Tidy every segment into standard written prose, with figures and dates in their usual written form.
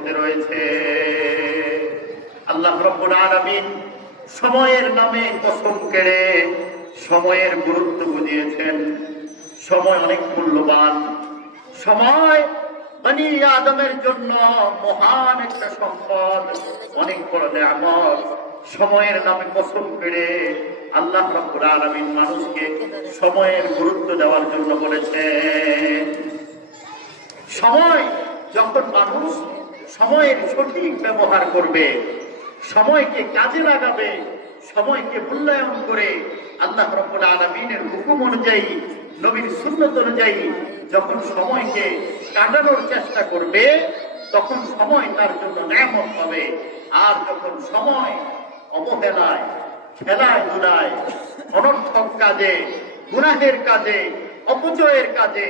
মধ্যে রয়েছে। আল্লাহ রাব্বুল আলামিন সময়ের নামে কসম কেড়ে সময়ের গুরুত্ব বুঝিয়েছেন। সময় অনেক মূল্যবান। সময় বনি আদমের জন্য মহান একটা সম্পদ, অনেক বড় নিয়ামত। সময়ের নামে কসম কেড়ে আল্লাহ রাব্বুল আলামিন মানুষকে সময়ের গুরুত্ব দেওয়ার জন্য বলেছেন। সময় যখন মানুষ সময়ের সঠিক ব্যবহার করবে, সময়কে কাজে লাগাবে, সময়কে মূল্যায়ন করে আল্লাহ রাব্বুল আলামিনের হুকুম অনুযায়ী, নবীর সুন্নত অনুযায়ী যখন সময়কে কাটানোর চেষ্টা করবে, তখন সময় তার জন্য নিয়ামত হবে। আর যখন সময় অবহেলায়, খেলায় ধুলায়, অনর্থক কাজে, গুনাহের কাজে, অপচয়ের কাজে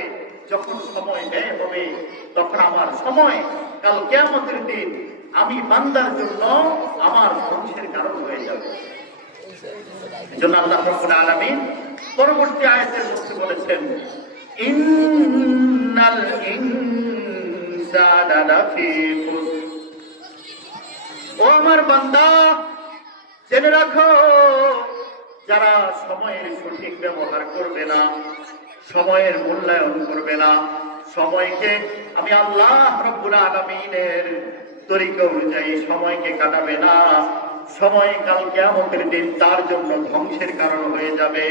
যখন সময় ব্যয় হবে, তখন আমার সময় কাল কিয়ামতের দিন আমি বান্দার জন্য আমার ধ্বংসের কারণ হয়ে যাবে। এজন্য আল্লাহ রাব্বুল আলামিন পরবর্তী আয়াতের মধ্যে বলেছেন, ইন্নাল ইনসানা লাফি খুসর। ও আমার বান্দা, জেনে রাখো, যারা সময়ের সঠিক ব্যবহার করবে না, সময়ের মূল্যায়ন করবে না, সময়কে আমি আল্লাহ রাব্বুল আলামিনের তরিকা অনুযায়ী সময়কে কাটাবে না, সময় কাল কিয়ামতের দিন তার জন্য ধ্বংসের কারণ হয়ে যাবে।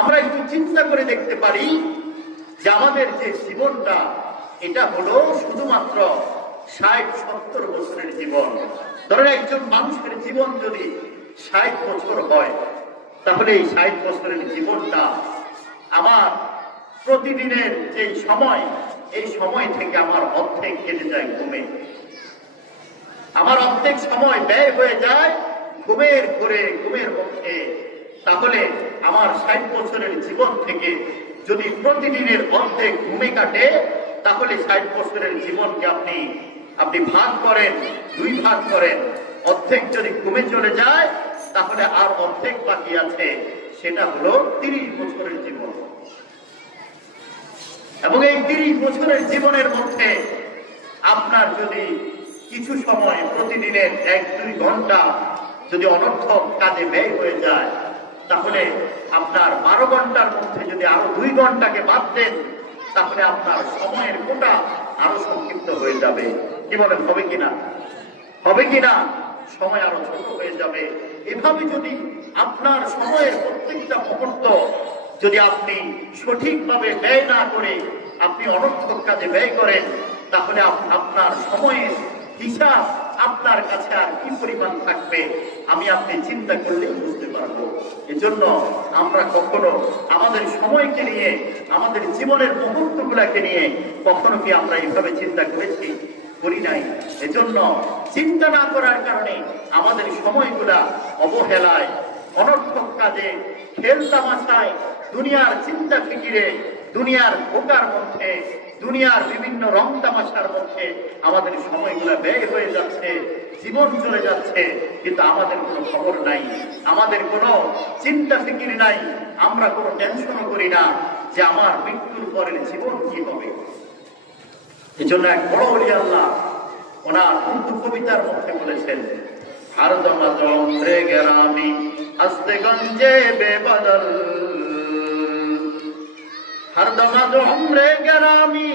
আমরা একটু চিন্তা করে দেখতে পারি যে আমাদের যে জীবনটা, এটা হলো শুধুমাত্র ৬০-৭০ বছরের জীবন। ধরেন একজন মানুষের জীবন যদি ৬০ বছর হয়, তাহলে এই ৬০ বছরের জীবনটা আমার প্রতিদিনের যে সময়, এই সময় থেকে আমার অর্ধেক কেটে যায় ঘুমে। আমার অর্ধেক সময় ব্যয় হয়ে যায় ঘুমের ঘরে, ঘুমের মধ্যে। তাহলে আমার ৬০ বছরের জীবন থেকে যদি প্রতিদিনের অর্ধেক ঘুমে কাটে, তাহলে ৬০ বছরের জীবনকে আপনি ভাগ করেন, ২ ভাগ করেন। অর্ধেক যদি ঘুমে চলে যায়, তাহলে আর অর্ধেক বাকি আছে, সেটা হলো ৩০ বছরের জীবন। এবং এই ৩০ বছরের জীবনের মধ্যে আপনার যদি কিছু সময় প্রতিদিনের ১-২ ঘন্টা যদি অনর্থক কাজে ব্যয় হয়ে যায়, তাহলে আপনার ১২ ঘন্টার মধ্যে যদি আরো ২ ঘন্টাকে বাদ দেন, তাহলে আপনার সময়ের কোটা আরো সংক্ষিপ্ত হয়ে যাবে। কি বলেন, হবে কিনা? হবে কিনা? সময় আরো ছোট হয়ে যাবে। এভাবে যদি আপনার সময়ের প্রত্যেকটা মুহূর্ত যদি আপনি সঠিকভাবে ব্যয় না করে আপনি অনর্থক কাজে ব্যয় করেন, তাহলে আপনার সময়ের হিসাব আপনার কাছে আর কি পরিমাণ থাকবে, আপনি চিন্তা করলে বুঝতে পারবো। এজন্য আমরা কখনো আমাদের সময়কে নিয়ে, আমাদের জীবনের মুহূর্তগুলাকে নিয়ে কখনো কি আমরা এইভাবে চিন্তা করেছি? করি নাই। এজন্য চিন্তা না করার কারণে আমাদের সময়গুলা অবহেলায়, অনর্থক কাজে, খেল তামাশায়, দুনিয়ার চিন্তা ফিকিরে, দুনিয়ার ধোঁকার মধ্যে, দুনিয়ার বিভিন্ন রং তামাশার মধ্যে আমাদের সময়গুলো ব্যয় হয়ে যাচ্ছে, জীবন চলে যাচ্ছে, কিন্তু আমাদের কোনো খবর নাই, আমাদের কোনো চিন্তা ফিকির নাই, আমরা কোনো টেনশনও করি না যে আমার মৃত্যুর পরের জীবন কি হবে। এজন্য এক বড় ওলি আল্লাহ ওনার উর্দু কবিতার মধ্যে বলেছেন, হর দমত উমরে গরামি হস্তে গঞ্জে বেবদল, हर दमद उम्रे गरामी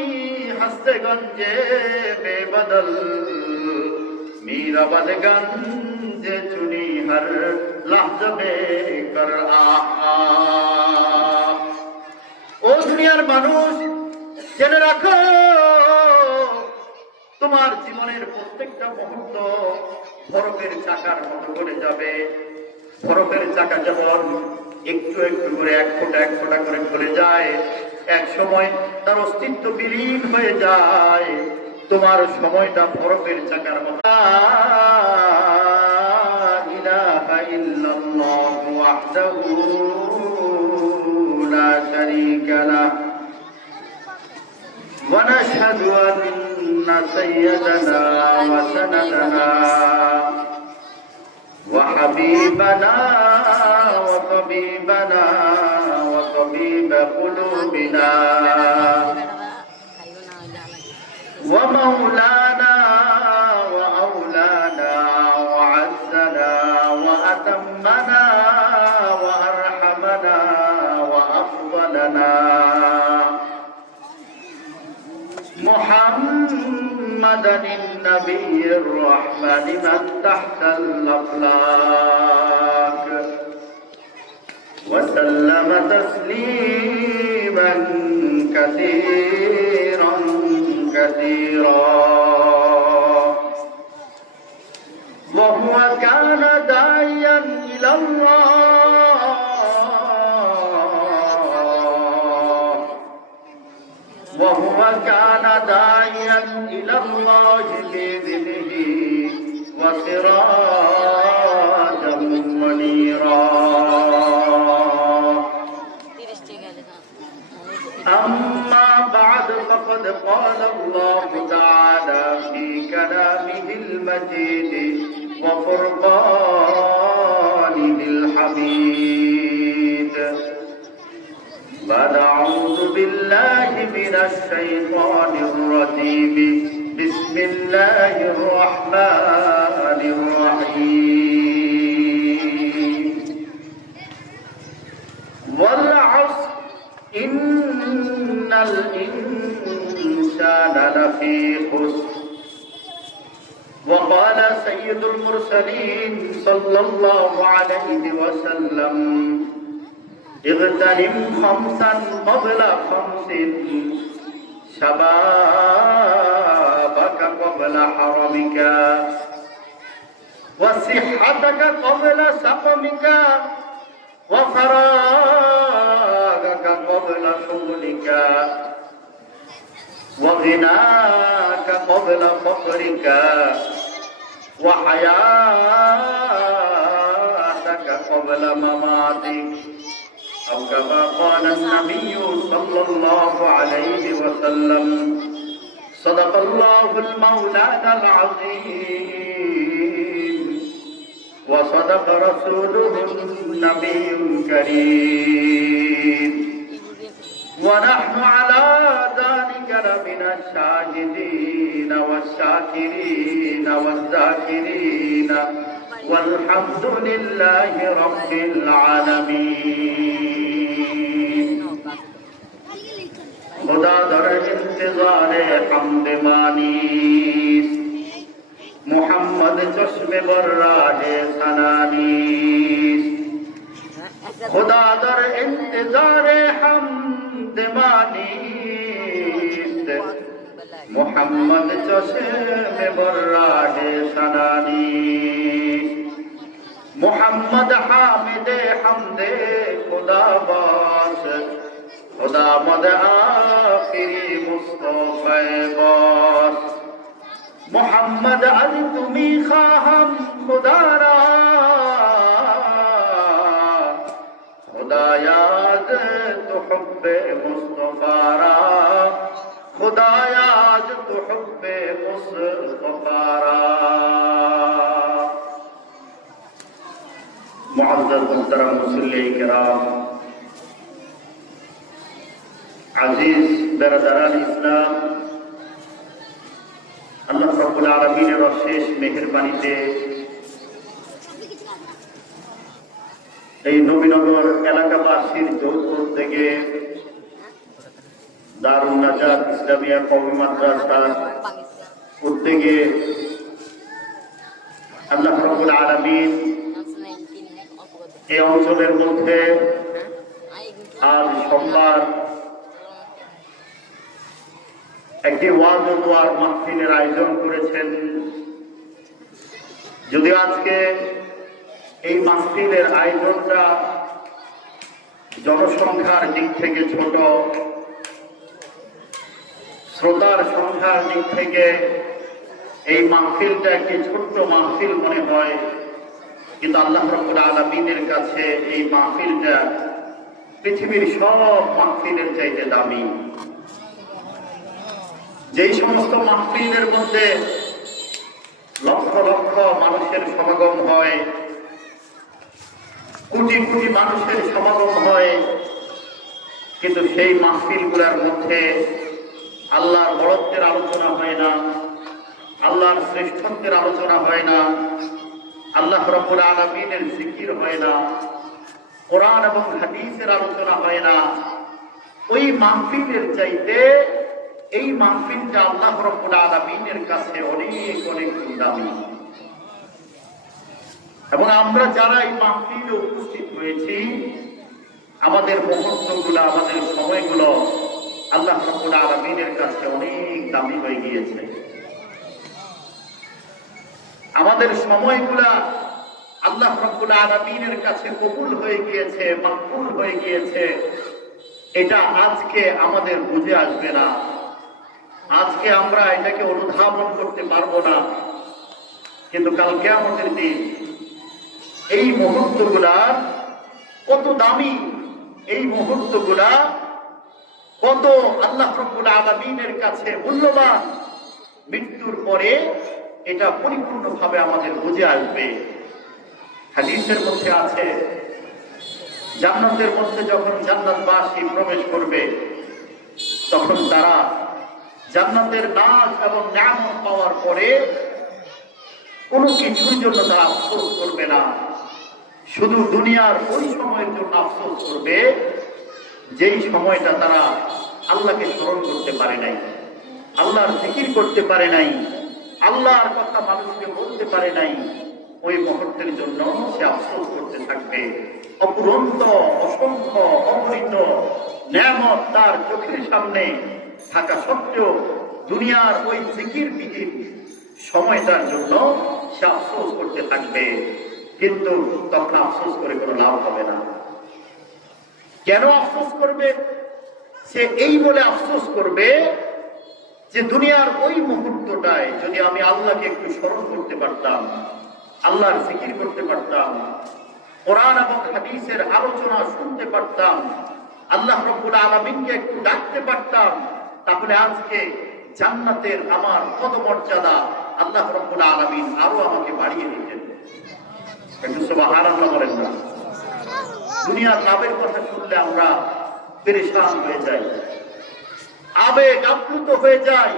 हस्ते गंजे बेबदल, मीरा बदगंजे चुनी हर लहजा बेकर आहा। ओ दुनियार मानुष জেনে রাখো, তোমার জীবনের প্রত্যেকটা মুহূর্ত বরফের চাকার মতো করে যাবে। বরফের চাকা যেমন একটু একটু করে, এক ফোঁটা করে চলে যায়, এক সময় তার অস্তিত্ব বিলীন হয়ে যায়। তোমার সময়টা বরফের চাকার মতো। ইলাহা ইল্লাল্লাহু ওয়াহদাহু লা শারীকা লাহু ওয়া নাশহাদু আন্না সাইয়্যিদানা ওয়া সানাদানা ওয়া হাবিবানা ওয়া তাবিবানা وطبيب قلوبنا ومولانا وأولانا وعزنا وأتمنا وأرحمنا وأفضلنا محمدا النبي الرحمن من تحت الأفلاك وسلم تسليما كثيرا كثيرا وهو كان داعيا إلى الله وهو كان داعيا إلى الله بإذنه وسراجا منيرا أما بعد فقد قال الله تعالى في كلامه المجيد وفرقانه الحميد بعد أعوذ بالله من الشيطان الرجيم بسم الله الرحمن الرحيم والعصر إن الإنسان لفي خسر وقال سيد المرسلين صلى الله عليه وسلم اغتنم خمسا قبل خمس شبابك قبل حرمك وصحتك قبل سقمك وفراغك قبل شغلك وغناك قبل فقرك وحياتك قبل مماتك أو كما قال النبي صلى الله عليه وسلم صدق الله المولانا العظيم وصدق رسوله النبي الكريم ونحن على ذلك لمن الشاهدين والشاكرين والذاكرين والحمد لله رب العالمين خدا در انتظار حمد مانیس محمد چشم براه سنانیس خدا در انتظار حمد مانیس محمد چشم براه سنانیس محمد حامد حمد خدا باش خدا مد آخری مصطفی باش محمد از تمی خواهم خدا را خدایا از تو حب مصطفی را خدایا از تو حب مصطفی را معزز محترم মুসল্লি کرام আজিজ বেরাদারান ইসলাম আল্লাহ রাব্বুল আলামিনের অশেষ মেহেরবানিতে এই নবীনগর এলাকাবাসীর যৌথ উদ্যোগে দারুন নাজাত ইসলামিয়া কওমি মাদ্রাসার উদ্যোগে আল্লাহ রাব্বুল আলামিন এই অঞ্চলের মধ্যে আজ সোমবার একটি ওয়াজ ও দোয়ার মাহফিলের আয়োজন করেছেন। যদিও আজকে এই মাহফিলের আয়োজনটা জনসংখ্যার দিক থেকে ছোট, শ্রোতার সংখ্যার দিক থেকে এই মাহফিলটা একটি ছোট্ট মাহফিল মনে হয়, কিন্তু আল্লাহ রাব্বুল আলামিনের কাছে এই মাহফিলটা পৃথিবীর সব মাহফিলের চাইতে দামি। যেই সমস্ত মাহফিলের মধ্যে লক্ষ লক্ষ মানুষের সমাগম হয়, কোটি কোটি মানুষের সমাগম হয়, কিন্তু সেই মাহফিলগুলোর মধ্যে আল্লাহর বড়ত্বের আলোচনা হয় না, আল্লাহর শ্রেষ্ঠত্বের আলোচনা হয় না, আল্লাহ রাব্বুল আলামিনের জিকির হয় না, কোরআন এবং হাদিসের আলোচনা হয় না, ওই মাহফিলের চাইতে এই মাহফিলটা আল্লাহ রাব্বুল আলামিনের কাছে অনেক অনেক দামি। এবং আমরা যারা এই মাহফিলে উপস্থিত হয়েছি, আমাদের মুহূর্তগুলো, আমাদের সময়গুলো আল্লাহ রাব্বুল আলামিনের কাছে অনেক দামি হয়ে গিয়েছে। আমাদের সময়গুলা আল্লাহ রাব্বুল আলামিনের কাছে কবুল হয়ে গিয়েছে, মাকবুল হয়ে গিয়েছে। এটা আজকে আমাদের বুঝে আসবে না, আজকে আমরা এটাকে অনুধাবন করতে পারবো না, কিন্তু কাল কিয়ামতের দিন এই মুহূর্তগুলা কত দামি, এই মুহূর্তগুলা কত আল্লাহ রাব্বুল আলামিনের কাছে মূল্যবান, মৃত্যুর পরে এটা পরিপূর্ণভাবে আমাদের বুঝে আসবে। হাদিসের মধ্যে আছে, জান্নাতের মধ্যে যখন জান্নাতবাসী প্রবেশ করবে, তখন তারা জান্নাতের নাজ এবং নিয়ামত পাওয়ার পরে কোনো কিছুর জন্য তারা আফসোস করবে না, শুধু দুনিয়ার ওই সময়ের জন্য আফসোস করবে যেই সময়টা তারা আল্লাহকে স্মরণ করতে পারে নাই, আল্লাহর জিকির করতে পারে নাই, আল্লাহর কথা মানুষকে বলতে পারে নাই। ওই মুহূর্তের জন্য সে আফসোস করতে থাকবে। অপুরন্ত, অসংখ্য, অমৃত নিয়ামত তার চোখের সামনে থাকা সত্ত্বেও দুনিয়ার ওই জিকির বিহীন সময়টার জন্য সে আফসোস করতে থাকবে, কিন্তু তখন আফসোস করে কোনো লাভ হবে না। কেন আফসোস করবে? সে এই বলে আফসোস করবে যে দুনিয়ার ওই মুহূর্তটায় যদি আমি আল্লাহকে একটু স্মরণ করতে পারতাম, আল্লাহর জিকির করতে পারতাম, কোরআন এবং হাদিসের আলোচনা শুনতে পারতাম, আল্লাহ রাব্বুল আলামিনকে একটু ডাকতে পারতাম, তাহলে আজকে জান্নাতের আমার পদমর্যাদা আল্লাহ রাব্বুল আলামিন আরো আমাকে বাড়িয়ে দিতেন। একটু সুবহানাল্লাহ বলেন না? দুনিয়ার লাভের কথা শুনলে আমরা পেরেশান হয়ে যাই, আবেগ আপ্লুত হয়ে যায়,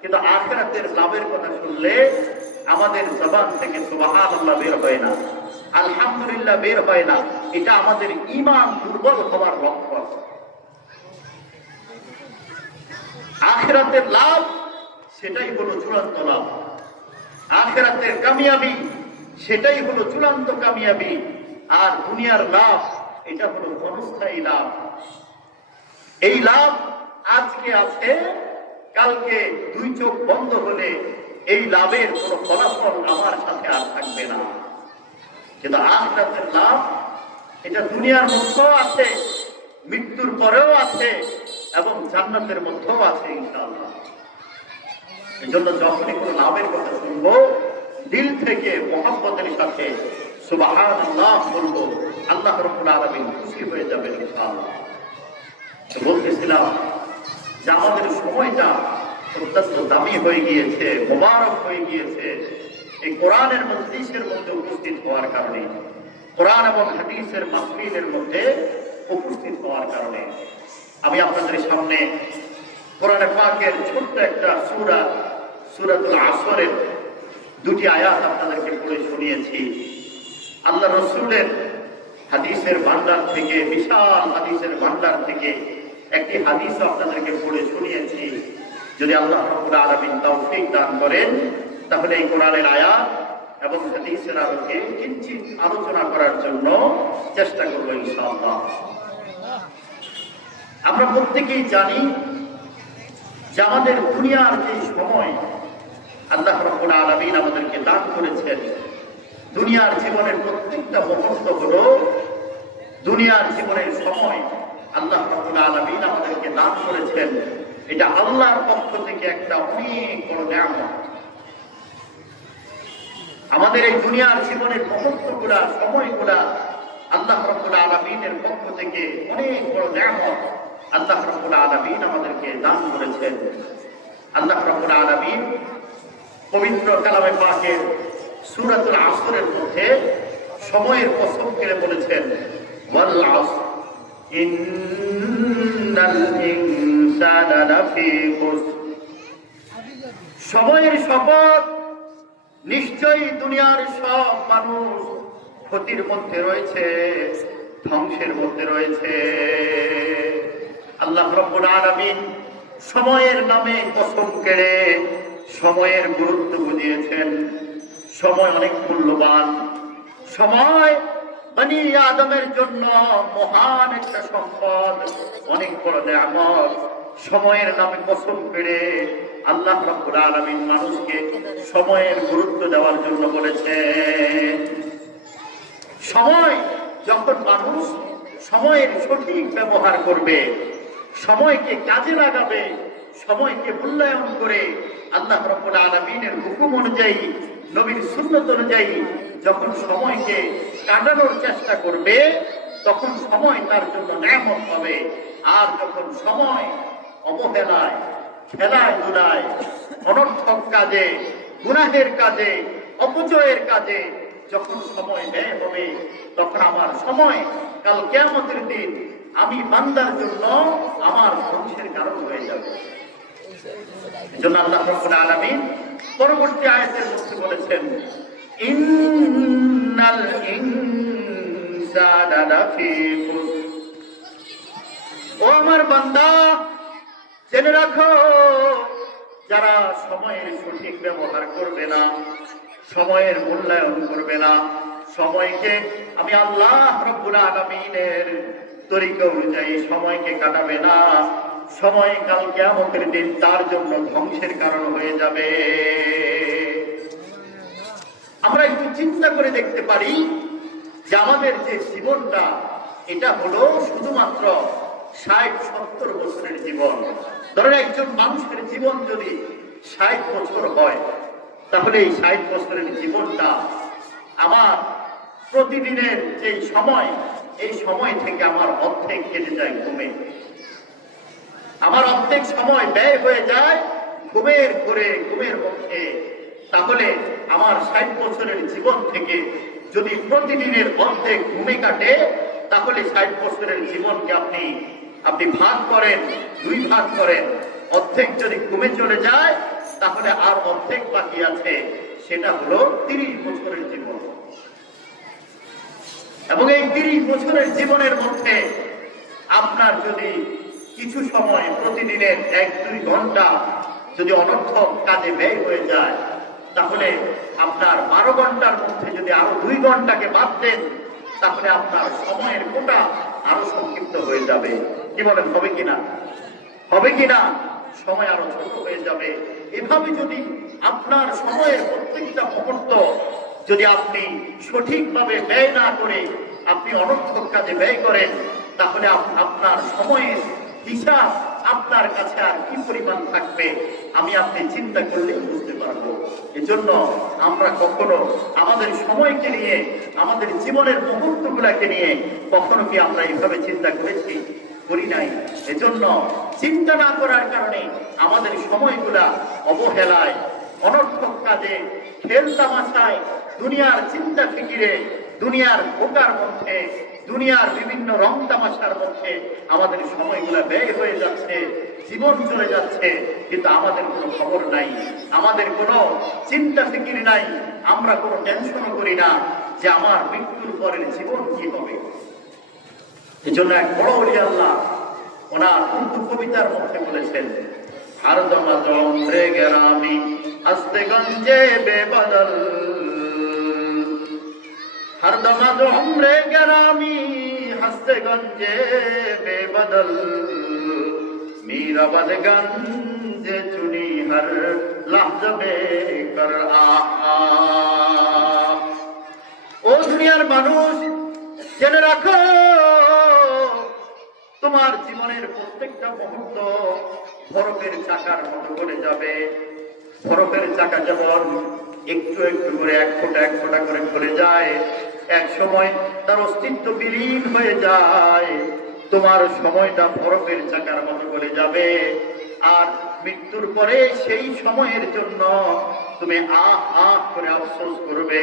কিন্তু আখিরাতের লাভের কথা শুনলে আমাদের জবান থেকে সুবহানাল্লাহ বের হয় না, আলহামদুলিল্লাহ বের হয় না। এটা আমাদের ঈমান দুর্বল হওয়ার লক্ষণ। আখিরাতের লাভ সেটাই হলো চূড়ান্ত লাভ, আখিরাতের কামিয়াবি সেটাই হলো চূড়ান্ত কামিয়াবি। আর দুনিয়ার লাভ এটা হলো ক্ষণস্থায়ী লাভ। এই লাভ আজকে আছে, কালকে দুই চোখ বন্ধ হলে এই লাভের কোনো ফলাফল আমার সাথে আর থাকবে না। কিন্তু আখিরাতের লাভ এটা দুনিয়ার মধ্যেও আছে, মৃত্যুর পরেও আছে, এবং জান্নাতের মধ্যেও আছে ইনশাআল্লাহ। এই জন্য যখনই কোনো লাভের কথা শুনবো, দিল থেকে মহব্বতের সাথে সুবহানাল্লাহ বলবো, আল্লাহ রাব্বুল আলামিন খুশি হয়ে যাবেন ইনশাআল্লাহ। বলতেছিলাম যে আমাদের সময়টা অত্যন্ত দামি হয়ে গিয়েছে, মোবারক হয়ে গিয়েছে এই কোরআনের মজলিসের মধ্যে উপস্থিত হওয়ার কারণে, কোরআন এবং হাদিসের মাহফিলের মধ্যে উপস্থিত হওয়ার কারণে। আমি আপনাদের সামনে কোরআনে পাকের ছোট্ট একটা সূরা, সূরাতুল আসরের দুটি আয়াত আপনাদেরকে পড়ে শুনিয়েছি। আল্লাহ রাসূলের হাদিসের ভান্ডার থেকে, বিশাল হাদিসের ভান্ডার থেকে একটি হাদিস আপনাদেরকে পড়ে শুনিয়েছি। যদি আল্লাহ রাব্বুল আলামিন তৌফিক দান করেন, তাহলে এই কোরআনের আয়াত এবং হাদিসের আলোকে কিঞ্চিত আলোচনা করার জন্য চেষ্টা করব ইনশাআল্লাহ। আমরা প্রত্যেকেই জানি যে আমাদের দুনিয়ার যে সময় আল্লাহ রাব্বুল আলামিন আমাদেরকে দান করেছেন, দুনিয়ার জীবনের প্রত্যেকটা মুহূর্ত হলো দুনিয়ার জীবনের সময় আল্লাহ রাব্বুল আলামিন আমাদেরকে দান করেছেন। এটা আল্লাহর পক্ষ থেকে একটা অনেক বড় নিয়ামত। আমাদের এই দুনিয়ার জীবনের মুহূর্তগুলা, সময়গুলা আল্লাহ রাব্বুল আলামিনের পক্ষ থেকে অনেক বড় নিয়ামত আল্লাহ রাব্বুল আলামিন আমাদেরকে দান করেছেন। আল্লাহ রাব্বুল আলামিন পবিত্র কালামে পাকের সূরাতুল আসরের মধ্যে সময়ের কসম করে বলেছেন, ওয়াল আসর ইন্নাল ইনসানা লাফি খুসর। সময়ের শপথ, নিশ্চয়ই দুনিয়ার সব মানুষ ক্ষতির মধ্যে রয়েছে, ধ্বংসের মধ্যে রয়েছে। আল্লাহ রাব্বুল আলামিন সময়ের নামে কসম কেড়ে সময়ের গুরুত্ব বুঝিয়েছেন। সময় অনেক মূল্যবান। সময় বনি আদমের জন্য মহান একটা সম্পদ, অনেক বড় নেয়ামত। সময়ের নামে কসম কেড়ে আল্লাহ রাব্বুল আলামিন মানুষকে সময়ের গুরুত্ব দেওয়ার জন্য বলেছেন। সময় যখন মানুষ সময়ের সঠিক ব্যবহার করবে, সময়কে কাজে লাগাবে, সময়কে মূল্যায়ন করে আল্লাহ রাব্বুল আলামিনের হুকুম অনুযায়ী, নবীর সুন্নত অনুযায়ী যখন সময়কে কাটানোর চেষ্টা করবে, তখন সময় তার জন্য নেয়ামত হবে। আর যখন সময় অবহেলায়, খেলায় ধুলায়, অনর্থক কাজে, গুনাহের কাজে, অপচয়ের কাজে যখন সময় ব্যয় হবে, তখন আমার সময় কাল কিয়ামতের দিন আমি বান্দার জন্য আমার ধ্বংসের কারণ হয়ে যাবে। এজন্য আল্লাহ রাব্বুল আলামিন পরবর্তী আয়াতের মধ্যে বলেছেন, ইন্নাল ইনসানা লাফি খুসর। ও আমার বান্দা, জেনে রাখো, যারা সময়ের সঠিক ব্যবহার করবে না, সময়ের মূল্যায়ন করবে না, সময়কে আমি আল্লাহ রাব্বুল আলামিনের তরিকা অনুযায়ী সময়কে কাটাবে না, সময় কাল কিয়ামতের দিন তার জন্য ধ্বংসের কারণ হয়ে যাবে। আমরা একটু চিন্তা করে দেখতে পারি যে আমাদের যে জীবনটা, এটা হলো শুধুমাত্র ৬০-৭০ বছরের জীবন। ধরেন একজন মানুষের জীবন যদি ৬০ বছর হয়, তাহলে এই ৬০ বছরের জীবনটা আমার প্রতিদিনের যে সময়, এই সময় থেকে আমার অর্ধেক কেটে যায় ঘুমে। আমার অর্ধেক সময় ব্যয় হয়ে যায় ঘুমের ঘরে, ঘুমের মধ্যে। তাহলে আমার ৬০ বছরের জীবন থেকে যদি প্রতিদিনের অর্ধেক ঘুমে কাটে, তাহলে ৬০ বছরের জীবনকে আপনি ভাগ করেন, ২ ভাগ করেন। অর্ধেক যদি ঘুমে চলে যায়, তাহলে আর অর্ধেক বাকি আছে, সেটা হলো ৩০ বছরের জীবন। এবং এই ৩০ বছরের জীবনের মধ্যে আপনার যদি কিছু সময় প্রতিদিনের ১-২ ঘন্টা যদি অনর্থক কাজে ব্যয় হয়ে যায়, তাহলে আপনার ১২ ঘন্টার মধ্যে যদি আরো ২ ঘন্টাকে বাদ দেন, তাহলে আপনার সময়ের কোটা আরো সংক্ষিপ্ত হয়ে যাবে। কি বলেন, হবে কিনা? হবে কিনা? সময় আরো ছোট হয়ে যাবে। এভাবে যদি আপনার সময়ের প্রত্যেকটা মুহূর্ত যদি আপনি সঠিকভাবে ব্যয় না করে আপনি অনর্থক কাজে ব্যয় করেন, তাহলে আপনার সময়ের হিসাব আপনার কাছে আর কি পরিমাণ থাকবে, আপনি চিন্তা করলে বুঝতে পারবো। এজন্য আমরা কখনো আমাদের সময়কে নিয়ে, আমাদের জীবনের মুহূর্তগুলাকে নিয়ে কখনো কি আমরা এইভাবে চিন্তা করেছি? করি নাই। এজন্য চিন্তা না করার কারণে আমাদের সময়গুলা অবহেলায়, অনর্থক কাজে, খেল তামাশায়, দুনিয়ার চিন্তা ফিকিরে, দুনিয়ার ধোঁকার মধ্যে, দুনিয়ার বিভিন্ন রং তামাশার মধ্যে আমাদের সময়গুলা ব্যয় হয়ে যাচ্ছে, জীবন চলে যাচ্ছে, কিন্তু আমাদের কোনো খবর নাই, আমাদের কোনো চিন্তা ফিকির নাই, আমরা কোনো টেনশনও করি না যে আমার মৃত্যুর পরের জীবন কি হবে। এই জন্য এক বড় ওলি আল্লাহ ওনার উর্দু কবিতার মধ্যে বলেছেন, হর দমা জমরে গেরামি আস্তে গঞ্জে বেবদল, हर दमा जो हमरे गरामी हंसते गंजे बेबदल, मीरा बदगंज चुनी हर लहजा बेकर आहा। ओ दुनियार মানুষ, জেনে রাখো, তোমার জীবনের প্রত্যেকটা মুহূর্ত বরফের চাকার মতো করে যাবে। বরফের চাকা যেমন একটু একটু করে, এক ফোঁটা করে চলে যায়, এক সময় তার অস্তিত্ব বিলীন হয়ে যায়। তোমার সময়টা বরফের চাকার মতো করে যাবে, আর মৃত্যুর পরে সেই সময়ের জন্য তুমি আহ করে আফসোস করবে,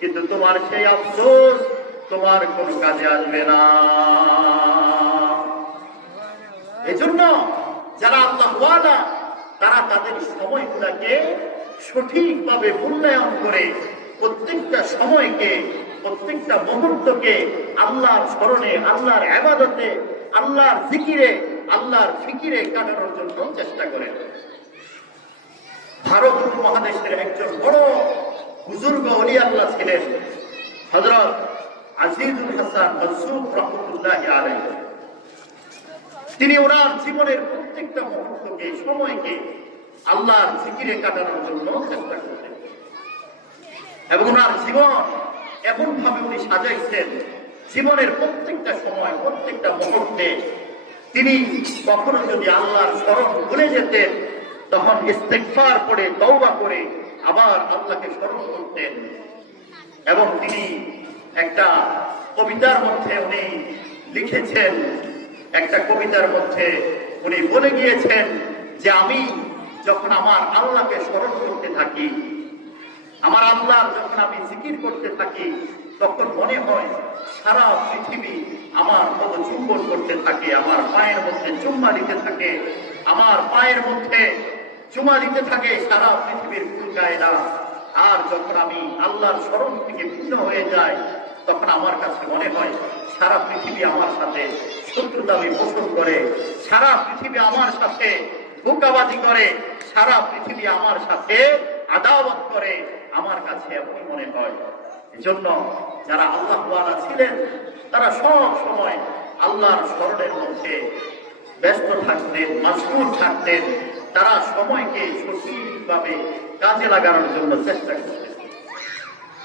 কিন্তু তোমার সেই আফসোস তোমার কোনো কাজে আসবে না। এজন্য যারা আল্লাহওয়ালা তারা তাদের সময়গুলোকে সঠিকভাবে মূল্যায়ন করে প্রত্যেকটা সময়কে, প্রত্যেকটা মুহূর্তকে আল্লাহর স্মরণে, আল্লাহর ইবাদতে, আল্লাহর জিকিরে, আল্লাহর ফিকিরে কাটানোর জন্য চেষ্টা করেন। ভারত উপমহাদেশের একজন বড় বুজুর্গ ওলি আল্লাহ ছিলেন হযরত আজিজুল হাসান মাসউদ রাহমাতুল্লাহি আলাইহি। তিনি ওনার জীবনের প্রত্যেকটা মুহূর্তকে, সময়কে আল্লাহর জিকিরে কাটানোর জন্য চেষ্টা করতেন এবং ওনার জীবন এমন ভাবে উনি সাজাইছেন, জীবনের প্রত্যেকটা সময়, প্রত্যেকটা মুহূর্তে তিনি কখনো যদি আল্লাহর স্মরণ ভুলে যেতেন তখন ইস্তেগফার করে, তওবা করে আবার আল্লাহকে স্মরণ করতেন। এবং তিনি একটা কবিতার মধ্যে উনি লিখেছেন, একটা কবিতার মধ্যে উনি বলে গিয়েছেন যে আমি যখন আমার আল্লাহকে স্মরণ করতে থাকি, আমার আল্লাহর যখন আমি জিকির করতে থাকি, তখন মনে হয় সারা পৃথিবী আমার পদচুম্বন করতে থাকে, আমার পায়ের মধ্যে চুম্মা দিতে থাকে, আমার পায়ের মধ্যে চুমা দিতে থাকে সারা পৃথিবীর কুল কায়দা। আর যখন আমি আল্লাহর স্মরণ থেকে ভিন্ন হয়ে যাই তখন আমার কাছে মনে হয় সারা পৃথিবী আমার সাথে শত্রুতামি পোষণ করে, সারা পৃথিবী আমার সাথে ধোঁকাবাজি করে, সারা পৃথিবী আমার সাথে আদাওয়াত করে। আমার কাছে এমনই মনে হয়। এজন্য যারা আল্লাহওয়ালা ছিলেন তারা সব সময় আল্লাহর স্মরণের মধ্যে ব্যস্ত থাকতেন, মাশগুল থাকতেন। তারা সময়কে সঠিকভাবে কাজে লাগানোর জন্য চেষ্টা করতেন।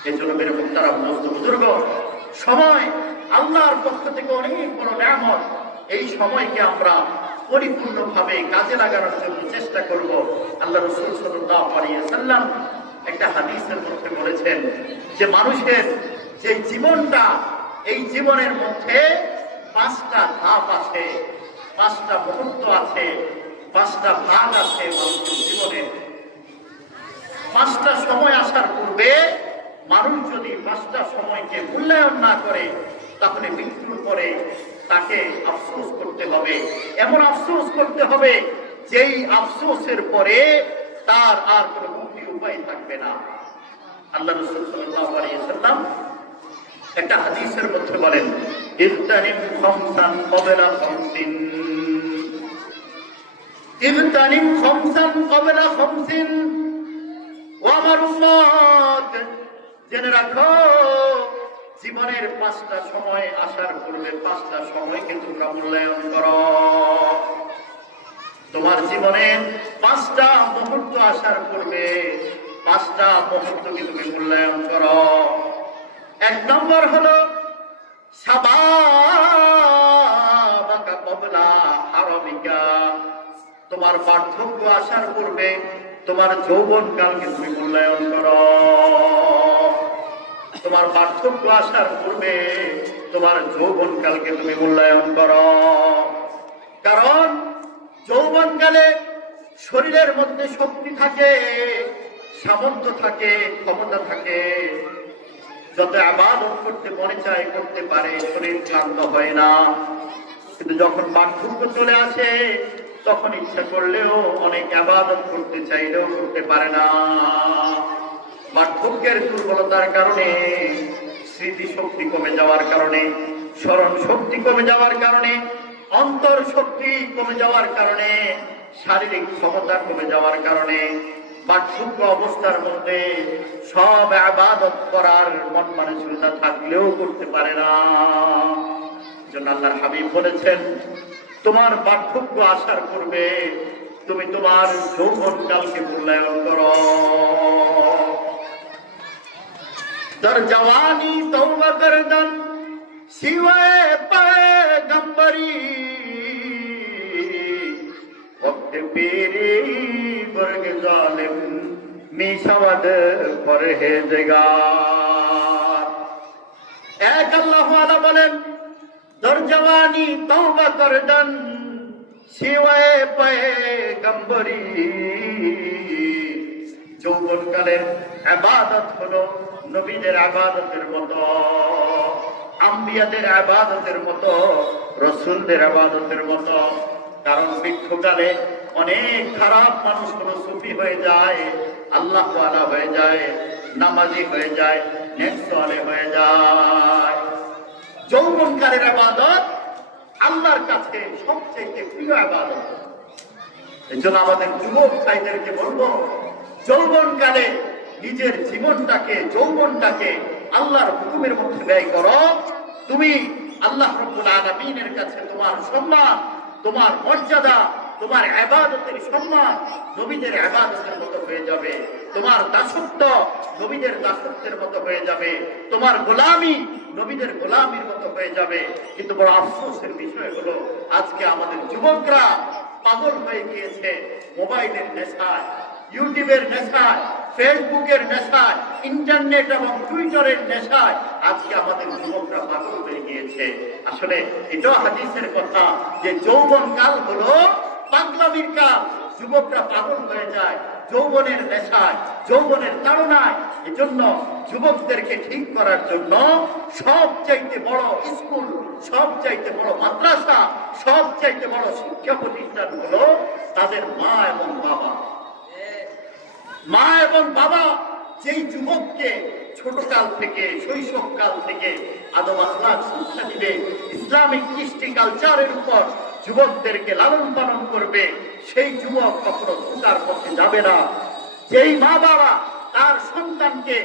এই জন্য মেরে মুক্তারা বুজুর্গ, সময় আল্লাহর পক্ষ থেকে অনেক বড় নিয়ামত। এই সময়কে আমরা পরিপূর্ণভাবে কাজে লাগানোর জন্য চেষ্টা করব। আল্লাহ রাসূল সাল্লাল্লাহু আলাইহি ওয়াসাল্লাম একটা হাদিসের মধ্যে বলেছেন যে মানুষের যে জীবনটা, এই জীবনের মধ্যে 5টা ধাপ আছে, 5টা মুহূর্ত আছে, 5টা ভাগ আছে। মানুষের জীবনে 5টা সময় আসার পূর্বে মানুষ যদি 5টা সময়কে মূল্যায়ন না করে তাহলে মৃত্যুর পরে তাকে আফসোস করতে হবে। এমন আফসোস করতে হবে যেই আফসোসের পরে তার আর কোনো মুক্তির উপায় থাকবে না। আল্লাহ রাসূল সাল্লাল্লাহু আলাইহি ওয়াসাল্লাম একটা হাদিসের মধ্যে বলেন, ইগতানিম খামসান ক্বাবলা খামসিন, ইগতানিম খামসান ক্বাবলা খামসিন। ও আমার উম্মত, জেনে রাখো জীবনের 5টা সময় আসার পূর্বে 5টা সময়কে তোমরা মূল্যায়ন করো। তোমার জীবনে 5টা মুহূর্ত আসার পূর্বে 5টা মুহূর্তকে তুমি মূল্যায়ন করো। 1 নম্বর হলো শাবাবাকা ক্বাবলা হারামিকা। তোমার বার্ধক্য আসার পূর্বে তোমার যৌবনকালকে তুমি মূল্যায়ন করো। তোমার বার্ধক্য আসার পূর্বে তোমার যৌবনকালকে তুমি মূল্যায়ন করো। কারণ যৌবনকালে শরীরের মধ্যে শক্তি থাকে, সামর্থ্য থাকে, ক্ষমতা থাকে, যত ইবাদত করতে মনে চায় করতে পারে, শরীর ক্লান্ত হয় না। কিন্তু যখন বার্ধক্য চলে আসে তখন ইচ্ছা করলেও অনেক ইবাদত করতে চাইলেও করতে পারে না। বার্ধক্যের দুর্বলতার কারণে, স্মৃতি শক্তি কমে যাওয়ার কারণে, স্মরণ শক্তি কমে যাওয়ার কারণে, অন্তর শক্তি কমে যাওয়ার কারণে, শারীরিক ক্ষমতা কমে যাওয়ার কারণে বার্ধক্য অবস্থার মধ্যে সব ইবাদত করার মন মানসিকতা থাকলেও করতে পারে না। জন্য আল্লাহর হাবিব বলেছেন, তোমার বার্ধক্য আসার পূর্বে তুমি তোমার যৌবনকালকে মূল্যায়ন করো। দর জওয়ানি তওবা করদন সিওয়ে পয়গম্বরি, ওয়াক্ত পীরি বরগ জালিম মিশাওয়াদ পরহেজগার। এক আল্লাহ ওয়ালা বলেন, দর জওয়ানি তওবা করদন সিওয়ে পয়গম্বরি। যৌবনকালের ইবাদত হলো নবীদের ইবাদতের মতো, আম্বিয়াদের ইবাদতের মতো, রাসূলদের ইবাদতের মতো। কারণ বৃক্ষকালে অনেক খারাপ মানুষগুলো সুফি হয়ে যায়, আল্লাহ ওয়ালা হয়ে যায়, নামাজি হয়ে যায়, নেক সালেহ হয়ে যায়। যৌবনকালের ইবাদত আল্লাহর কাছে সবচেয়ে প্রিয় ইবাদত। এজন্য আমাদের যুবক ভাইদেরকে বলবো, যৌবনকালে নিজের জীবনটাকে, যৌবনটাকে আল্লাহর হুকুমের মধ্যে ব্যয় করো। তুমি আল্লাহ রাব্বুল আলামিনের কাছে তোমার সম্মান, তোমার মর্যাদা, তোমার ইবাদতের সম্মান নবীদের ইবাদতের মতো হয়ে যাবে, তোমার দাসত্ব নবীদের দাসত্বের মতো হয়ে যাবে, তোমার গোলামি নবীদের গোলামির মতো হয়ে যাবে। কিন্তু বড় আফসোসের বিষয় হলো আজকে আমাদের যুবকরা পাগল হয়ে গিয়েছে মোবাইলের নেশায়, ইউটিউবের নেশায়, ফেসবুকের নেশায়, ইন্টারনেট এবং টুইটারের নেশায় আজকে আমাদের যুবকরা পাগল হয়ে গিয়েছে। আসলে এটাও হাদিসের কথা যে যৌবন কাল হলো পাগলামির কাল। যুবকরা পাগল হয়ে যায় যৌবনের নেশায়, যৌবনের তাড়নায়। এজন্য যুবকদেরকে ঠিক করার জন্য সবচাইতে বড় স্কুল, সবচাইতে বড় মাদ্রাসা, সবচাইতে বড় শিক্ষা প্রতিষ্ঠান হলো তাদের মা এবং বাবা। মা এবং বাবা যেই যুবককে ছোটকাল থেকে, শৈশবকাল থেকে আদব আখলাক শিক্ষা দিবে, ইসলামিক কৃষ্টি কালচারের উপর যুবকদেরকে লালন পালন করবে, সেই যুবক কখনো ধোঁকার পথে যাবে না। যেই মা বাবা তার সন্তানকে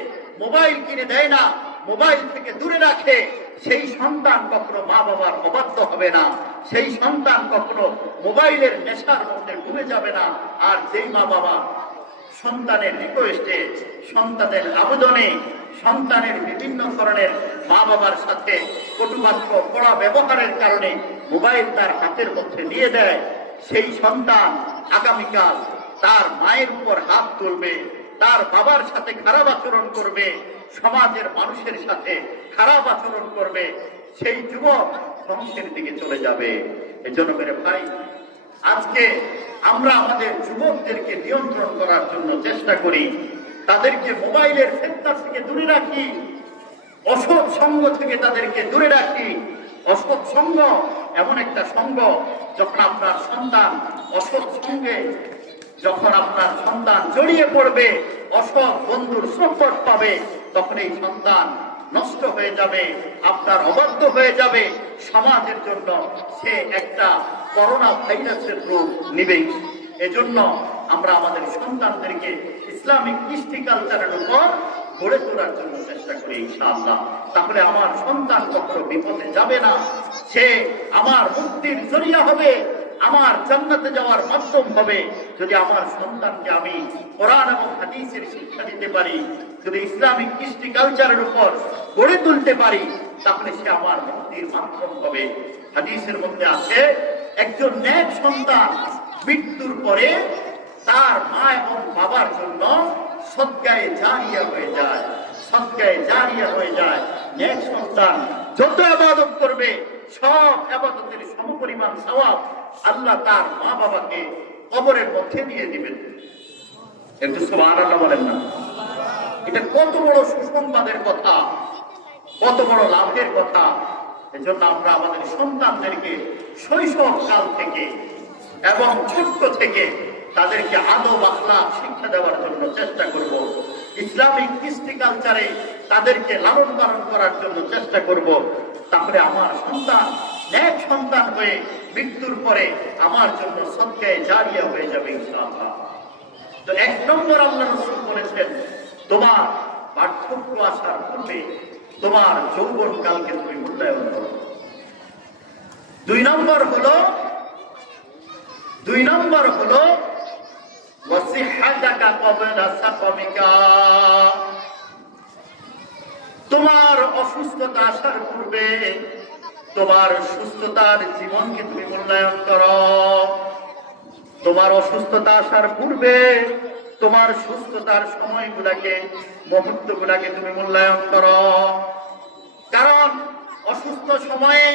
মোবাইল কিনে দেয় না, মোবাইল থেকে দূরে রাখে, সেই সন্তান কখনো মা বাবার অবাধ্য হবে না, সেই সন্তান কখনো মোবাইলের নেশার মধ্যে ডুবে যাবে না। আর যেই মা বাবা সন্তানের রিকোয়েস্টে, সন্তানের আবেদনে, সন্তানের বিভিন্ন ধরনের মা বাবার সাথে কটুবাক্য, কড়া ব্যবহারের কারণে মোবাইল তার হাতের মধ্যে নিয়ে দেয়, সেই সন্তান আগামীকাল তার মায়ের উপর হাত তুলবে, তার বাবার সাথে খারাপ আচরণ করবে, সমাজের মানুষের সাথে খারাপ আচরণ করবে, সেই যুবক ধ্বংসের দিকে চলে যাবে। এজন্য মেরে ভাই, আজকে আমরা আমাদের যুবকদেরকে নিয়ন্ত্রণ করার জন্য চেষ্টা করি, তাদেরকে মোবাইলের ফেতনা থেকে দূরে রাখি, অসৎ সঙ্গ থেকে তাদেরকে দূরে রাখি। অসৎ সঙ্গ এমন একটা সঙ্গ, যখন আপনার সন্তান অসৎ সঙ্গে, যখন আপনার সন্তান জড়িয়ে পড়বে, অসৎ বন্ধুর সংকট পাবে, তখন এই সন্তান নষ্ট হয়ে যাবে, আপনার অবাধ্য হয়ে যাবে, সমাজের জন্য সে একটা করোনা ভাইরাসের রূপ নিবেই। এজন্য আমরা আমাদের সন্তানদেরকে ইসলামিক কৃষ্টি কালচারের উপর গড়ে তোলার জন্য চেষ্টা করি ইনশাআল্লাহ। তাহলে আমার সন্তান কখনো বিপদে যাবে না, সে আমার মুক্তির জরিয়া হবে, আমার জান্নাতে যাওয়ার মাধ্যম হবে। যদি আমার সন্তানকে আমি কোরআন এবং হাদিসের শিক্ষা দিতে পারি, যদি ইসলামিক কৃষ্টি কালচারের উপর গড়ে তুলতে পারি, তাহলে সে আমার মুক্তির মাধ্যম হবে। হাদিসের মধ্যে আছে, একজন নেক সন্তান মৃত্যুর পরে তার মা এবং বাবার জন্য সদকায়ে জারিয়া হয়ে যায়, সদকায়ে জারিয়া হয়ে যায়। নেক সন্তান যত ইবাদত করবে, সব ইবাদতের সমপরিমাণ সওয়াব আল্লাহ তার মা বাবাকে কবরের মধ্যে দিয়ে দিবেন। একটু সুবহানাল্লাহ বলেন না? এটা কত বড় সুসংবাদের কথা, কত বড় লাভের কথা। এজন্য আমরা আমাদের সন্তানদেরকে শৈশব কাল থেকে এবং ছোট্ট থেকে তাদেরকে আদব আখলাক শিক্ষা দেওয়ার জন্য চেষ্টা করব। ইসলামিক কৃষ্টি কালচারে তাদেরকে লালন পালন করার জন্য চেষ্টা করব। তাহলে আমার সন্তান নেক সন্তান হয়ে মৃত্যুর পরে আমার জন্য সদকায়ে জারিয়া হয়ে যাবে ইনশাআল্লাহ। তো এক নম্বর আল্লাহ রাসূল বলেছেন, তোমার বার্ধক্য আসার পূর্বে তোমার যৌবন কালকে তুমি মূল্যায়ন করো। দুই নম্বর হলো ওয়াসিহাতাকা ক্বাবলা সাকামিকা, তোমার অসুস্থতা আসার পূর্বে তোমার সুস্থতার জীবনকে তুমি মূল্যায়ন করো। তোমার অসুস্থতা আসার পূর্বে তোমার সুস্থতার সময়গুলাকে, মুহূর্তগুলাকে তুমি মূল্যায়ন করো। কারণ অসুস্থ সময়ে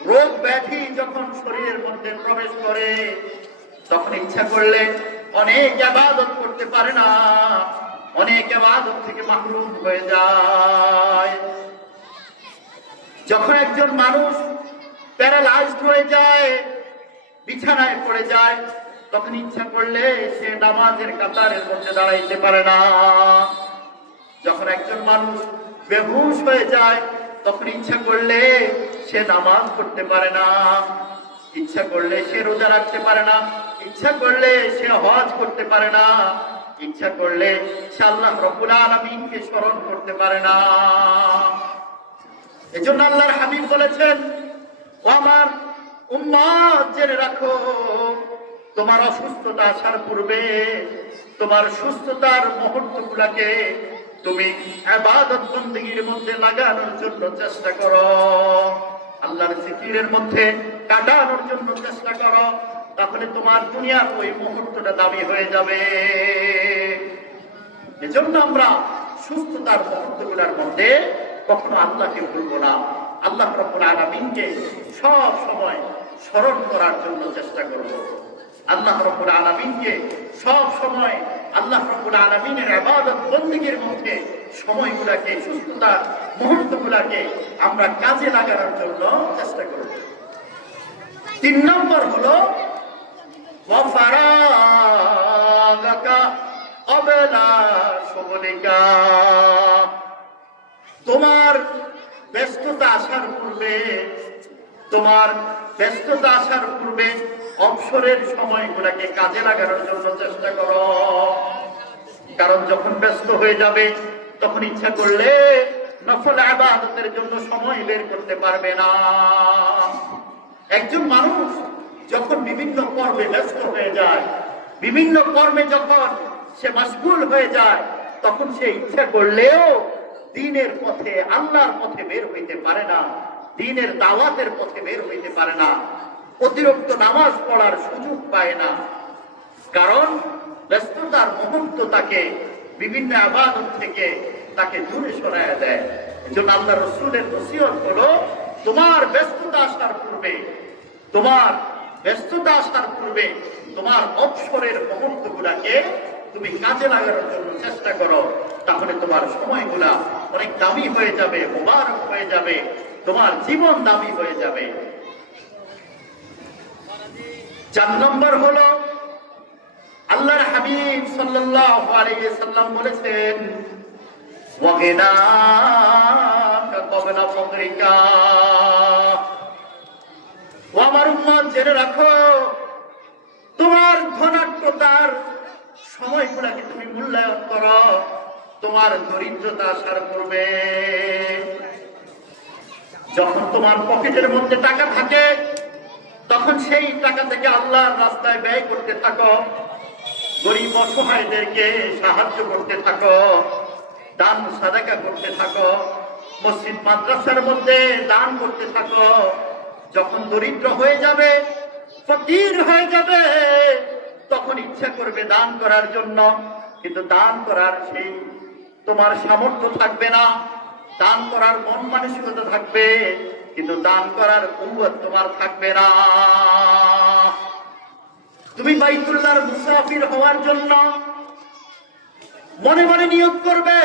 রোগ ব্যাধি যখন শরীরের মধ্যে প্রবেশ করে, তখন ইচ্ছা করলে অনেক ইবাদত করতে পারে না, অনেক ইবাদত থেকে মাহরুম হয়ে যায়। যখন একজন মানুষ প্যারালাইজড হয়ে যায়, বিছানায় পড়ে যায়, তখন ইচ্ছা করলে সে নামাজের কাতারের মধ্যে দাঁড়াইতে পারে না। যখন একজন মানুষ বেহুশ হয়ে যায়, তখন ইচ্ছা করলে সে নামাজ পড়তে পারে না, ইচ্ছা করলে সে রোজা রাখতে পারে না, ইচ্ছা করলে সে হজ করতে পারে না, ইচ্ছা করলে সে আল্লাহ রাব্বুল আলামিনকে স্মরণ করতে পারে না। এজন্য আল্লাহর হাবিব বলেছেন, ও আমার উম্মত জেনে রাখো, তোমার অসুস্থতা আসার পূর্বে তোমার সুস্থতার মুহূর্তগুলোকে তুমি ইবাদত বন্দেগীর মধ্যে লাগানোর জন্য চেষ্টা করো, আল্লাহর জিকিরের মধ্যে কাটানোর জন্য চেষ্টা করো, তাহলে তোমার দুনিয়ার ওই মুহূর্তটা দামি হয়ে যাবে। এজন্য আমরা সুস্থতার মুহূর্তগুলোর মধ্যে কখনো আল্লাহকে ভুলবো না, আল্লাহ রাব্বুল আলামিনকে সব সময় স্মরণ করার জন্য চেষ্টা করব। আল্লাহ রাব্বুল আলামিনকে সব সময় আল্লাহ রাব্বুল আলামিনের ইবাদত বন্দেগীর মধ্যে সময়গুলোকে, সুস্থতার মুহূর্তগুলোকে আমরা কাজে লাগানোর জন্য চেষ্টা করব। 3 নম্বর হলো ওয়াফারাগাকা ক্বাবলা শুগলিকা, তোমার ব্যস্ততা আসার পূর্বে, তোমার ব্যস্ততা আসার পূর্বে অবসরের সময়গুলোকে কাজে লাগানোর জন্য চেষ্টা করো। কারণ যখন ব্যস্ত হয়ে যাবে, তখন ইচ্ছা করলে নফল ইবাদতের জন্য সময় বের করতে পারবে না। একজন মানুষ যখন বিভিন্ন কর্মে ব্যস্ত হয়ে যায়, বিভিন্ন কর্মে যখন সে মাশগুল হয়ে যায়, তখন সে ইচ্ছা করলেও দ্বীনের পথে, আল্লাহর পথে বের হইতে পারে না, দ্বীনের দাওয়াতের পথে বের হইতে পারে না, অতিরিক্ত নামাজ পড়ার সুযোগ পায় না। কারণ ব্যস্ততার মুহূর্ত তাকে বিভিন্ন ইবাদত থেকে তাকে দূরে সরাইয়া দেয়। এজন্য আল্লাহ রাসূলের নসিহত হলো, তোমার ব্যস্ততা আসার পূর্বে, তোমার ব্যস্ততা আসার পূর্বে তোমার অবসরের মুহূর্তগুলোকে তুমি কাজে লাগানোর জন্য চেষ্টা করো, তাহলে তোমার সময়গুলা অনেক দামি হয়ে যাবে, মুবারক হয়ে যাবে, তোমার জীবন দামি হয়ে যাবে। 4 নম্বর হলো আল্লাহর হাবিব সাল্লাল্লাহু আলাইহি সাল্লাম বলেছেন, ওয়াগিনাকা ক্বাবলা ফাকরিকা, ও আমার উম্মত জেনে রাখো, তোমার ধনাঢ্যতার সময়গুলোকে তুমি মূল্যায়ন করো, তোমার দরিদ্রতা আসার পূর্বে। যখন তোমার পকেটের মধ্যে টাকা থাকে, তখন সেই টাকা থেকে আল্লাহর রাস্তায় ব্যয় করতে থাকো, গরিব অসহায়দেরকে সাহায্য করতে থাকো, দান সাদাকা করতে থাকো, মসজিদ মাদ্রাসার মধ্যে দান করতে থাকো। যখন দরিদ্র হয়ে যাবে, ফকির হয়ে যাবে, তখন ইচ্ছা করবে দান করার জন্য, কিন্তু দান করার সেই তোমার সামর্থ্য থাকবে না, দান করার মন মানসিকতা থাকবে, কিন্তু দান করার কুওয়াত তোমার থাকবে না। তুমি বাইতুল্লাহর মুসাফির হওয়ার জন্য মনে মনে নিয়ত করবে,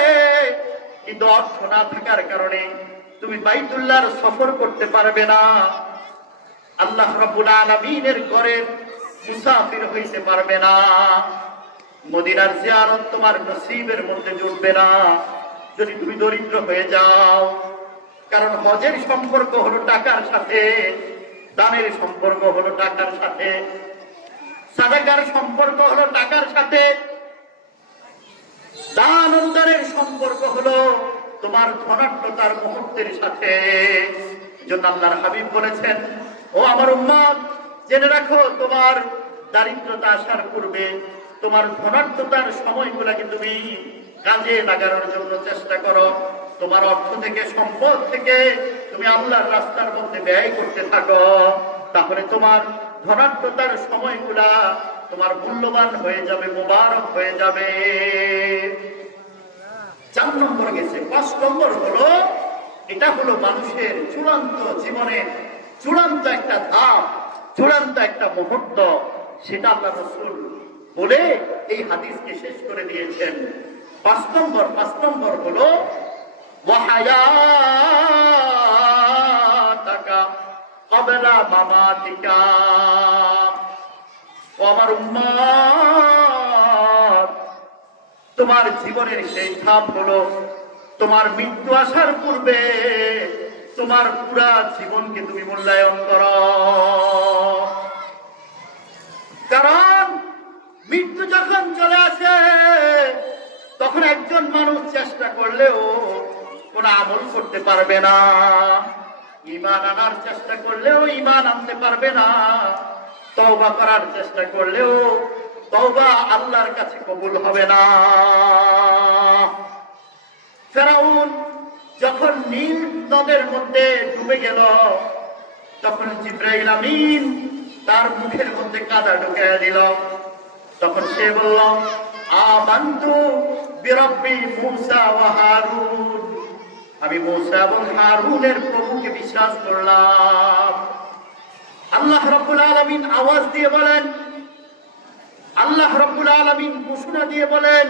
কিন্তু অর্থ না থাকার কারণে তুমি বাইতুল্লাহর সফর করতে পারবে না, আল্লাহ রাব্বুল আলামিনের ঘরের মুসাফির হইতে পারবে না, মদিনার জিয়ারত তোমার নসিবের মধ্যে জুটবে না যদি তুমি দরিদ্র হয়ে যাও। কারণ হজের সম্পর্ক হলো টাকার সাথে, দানের সম্পর্ক হলো টাকার সাথে, সাদাকার সম্পর্ক হলো টাকার সাথে, দান অনুদানের সম্পর্ক হলো তোমার ধনাঢ্যতার মুহূর্তের সাথে। এজন্য আল্লাহর হাবিব বলেছেন, ও আমার উম্মত জেনে রাখো, তোমার দারিদ্রতা আসার পূর্বে তোমার ধনাঢ্যতার সময়গুলোকে তুমি কাজে লাগানোর জন্য চেষ্টা করো, তোমার অর্থ থেকে, সম্পদ থেকে তুমি আল্লাহর রাস্তার মধ্যে ব্যয় করতে থাকো, তাহলে তোমার ধনাঢ্যতার সময়গুলা তোমার মূল্যবান হয়ে যাবে, মুবারক হয়ে যাবে। 4 নম্বর গেছে। 5 নম্বর হলো, এটা হলো মানুষের চূড়ান্ত জীবনের চূড়ান্ত একটা ধাপ, চূড়ান্ত একটা মুহূর্ত, সেটা আল্লাহ রাসূল বলে এই হাদিসকে শেষ করে দিয়েছেন। 5 নম্বর হলো ওয়াহায়াতাকা ক্বাবলা মামাতিকা, ও আমার উম্মত, তোমার জীবনের সেই ধাপ হলো তোমার মৃত্যু আসার পূর্বে তোমার পুরা জীবনকে তুমি মূল্যায়ন করো। কারণ মৃত্যু যখন চলে আসে তখন একজন মানুষ চেষ্টা করলেও কোন আমল করতে পারবে না, ঈমান আনার চেষ্টা করলেও ঈমান আনতে পারবে না, তওবা করার চেষ্টা করলেও তওবা আল্লাহর কাছে কবুল হবে না। ফেরাউন যখন নীল নদের মধ্যে ডুবে গেল তখন জিবরাইল আমিন তার মুখের মধ্যে কাদা ঢুকিয়ে দিল। তখন সে বলল, আমানতু বিরব্বি মূসা ওয়া হারুন, আমি মূসা এবং হারুনের প্রভুকে বিশ্বাস করলাম। আল্লাহ রাব্বুল আলামিন আওয়াজ দিয়ে বলেন, আল্লাহ রাব্বুল আলামিন ঘোষণা দিয়ে বলেন,